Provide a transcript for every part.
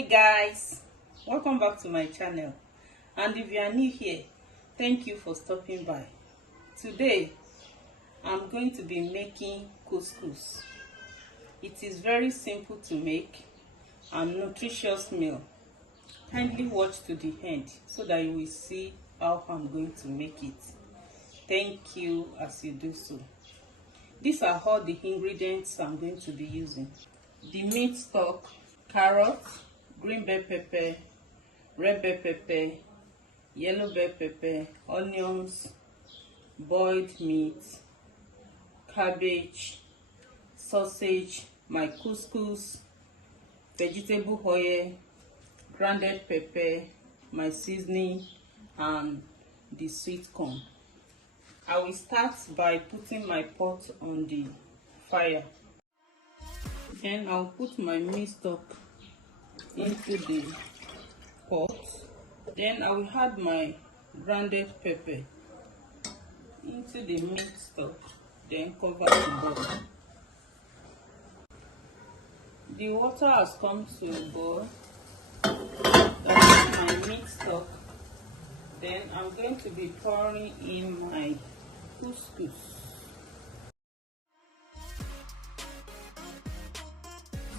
Hey guys, welcome back to my channel, and if you are new here, thank you for stopping by. Today I'm going to be making couscous. It is very simple to make and nutritious meal. Kindly watch to the end so that you will see how I'm going to make it. Thank you as you do so. These are all the ingredients I'm going to be using: the meat stock, carrot, green bell pepper, red bell pepper, yellow bell pepper, onions, boiled meat, cabbage, sausage, my couscous, vegetable oil, grounded pepper, my seasoning, and the sweet corn. I will start by putting my pot on the fire. Then I'll put my meat stock into the pot. Then I will add my grounded pepper into the meat stock, then cover the bowl. The water has come to a boil. That's my meat stock. Then I'm going to be pouring in my couscous.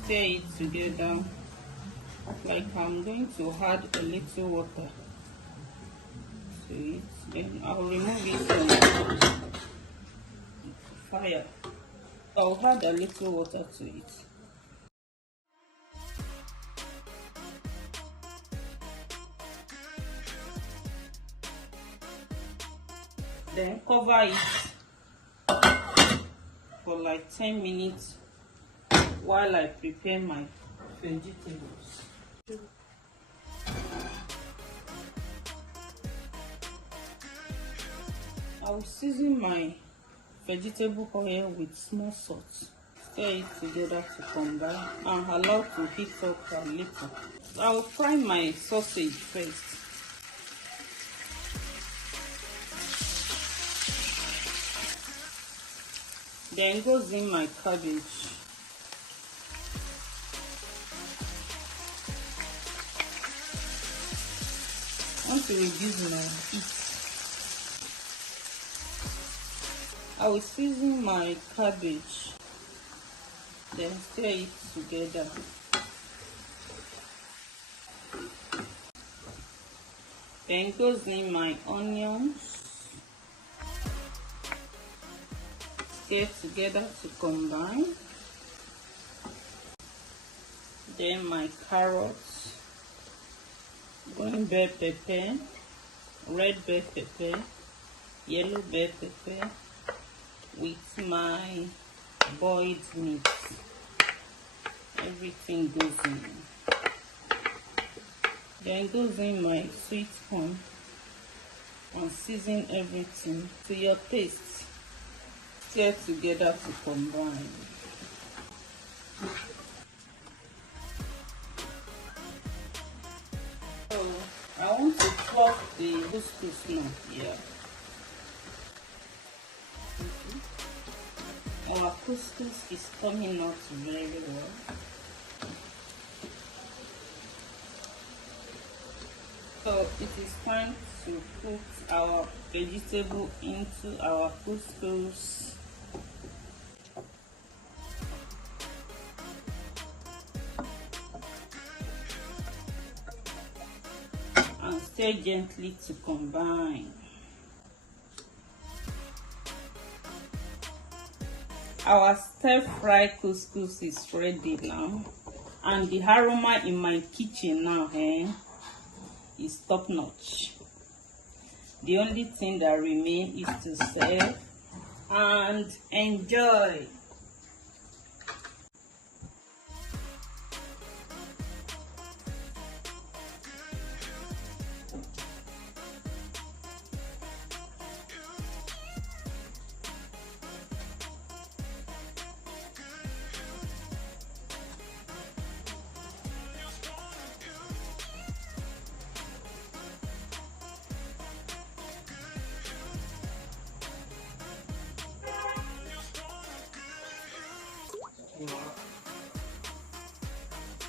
Stir it together. Like I'm going to add a little water to it. Then I'll remove it from the fire. I'll add a little water to it. Then cover it for like 10 minutes while I prepare my vegetables. I will season my vegetable oil with small salt. Stir it together to combine and allow to heat up a little. I will fry my sausage first. Then goes in my cabbage. I want to reduce my heat. I will season my cabbage, then stir it together. Then goes in my onions. Stir together to combine. Then my carrots, green bell pepper, red bell pepper, yellow bell pepper, with my boiled meat. Everything goes in. Then goes in my sweet corn and season everything to your taste. Stir together to combine. So I want to fluff the couscous now. Yeah. Our couscous is coming out very well. So it is time to put our vegetable into our couscous. And stir gently to combine. Our stir-fry couscous is ready now, and the aroma in my kitchen now is top-notch. The only thing that remains is to serve and enjoy.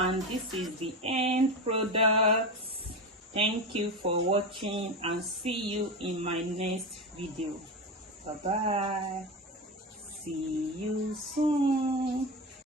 and this is the end product. Thank you for watching, and see you in my next video. Bye bye. See you soon.